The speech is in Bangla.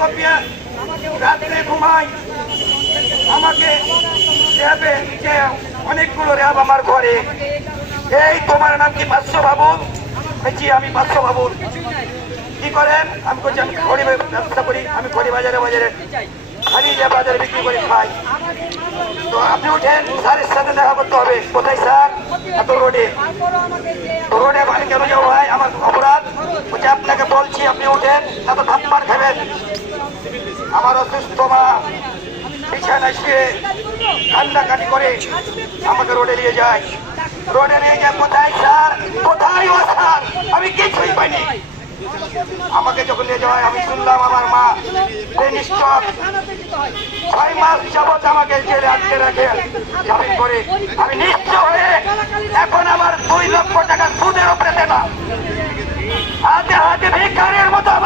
কপিয়া রাত্রে ঘুমাই, আমাকে র্যাবে যে অনেকগুলো র্যাব আমার ঘরে। এই তোমার নাম কি? 500 বাবুল। জি আমি 500 বাবুল। কি করেন? আমি করছি আমি খড়ি ব্যবসা করি, আমি খড়ি বাজারে বাজারে হারিয়ে বাজারে বিক্রি করে খাই। তো আপনি উঠেন, স্যারের সাথে দেখা করতে হবে। কোথায় স্যার? এত রোডে। রোডে আমি কেন যাবো ভাই? আমার অপরাধ বলছে। আপনাকে বলছি আপনি উঠেন, এত থাপ্পার খাবেন। আমার অসুস্থ মা বিছানায় শুয়ে কান্নাকাটি করে আমাকে রোডে নিয়ে যায়। রোডে নিয়ে যায় কোথায় স্যার? কোথায় ও স্যার? আমি কিছুই পাইনি। আমাকে যখন নিয়ে যাওয়া আমি শুনলাম আমার মা নিশ্চয় 6 মাস যাবৎ আমাকে জেলে আটকে রাখে জামিন করে। আমি নিশ্চয় হয়ে এখন আমার 2 লক্ষ টাকা সুদের উপরে দেনা হাতে হাতে ভিখারির মতো